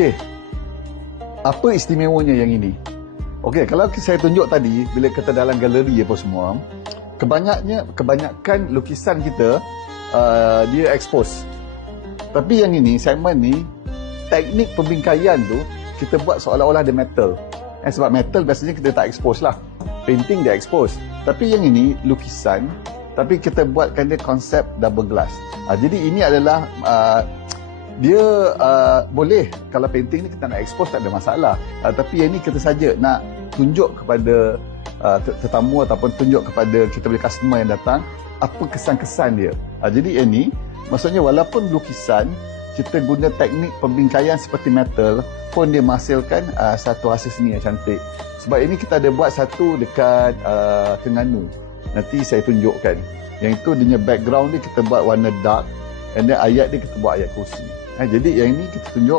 Okey, apa istimewanya yang ini? Okey, kalau saya tunjuk tadi, bila kita dalam galeri apa semua, kebanyakan lukisan kita dia expose. Tapi yang ini, segmen ni, teknik pembingkaian tu kita buat seolah-olah dia metal. Sebab metal biasanya kita tak expose lah. Painting dia expose. Tapi yang ini lukisan, tapi kita buatkan dia konsep double glass. Jadi ini adalah dia boleh, kalau painting ni kita nak expose tak ada masalah. Tapi yang ni kita saja nak tunjuk kepada tetamu ataupun tunjuk kepada kita punya customer yang datang apa kesan-kesan dia. Jadi yang ni maksudnya walaupun lukisan kita guna teknik pembingkaian seperti metal pun dia menghasilkan satu hasil seni yang cantik. Sebab ini kita ada buat satu dekat Terengganu. Nanti saya tunjukkan. Yang itu dia background dia kita buat warna dark, and then ayat dia kita buat ayat kursi. Jadi yang ini kita tunjuk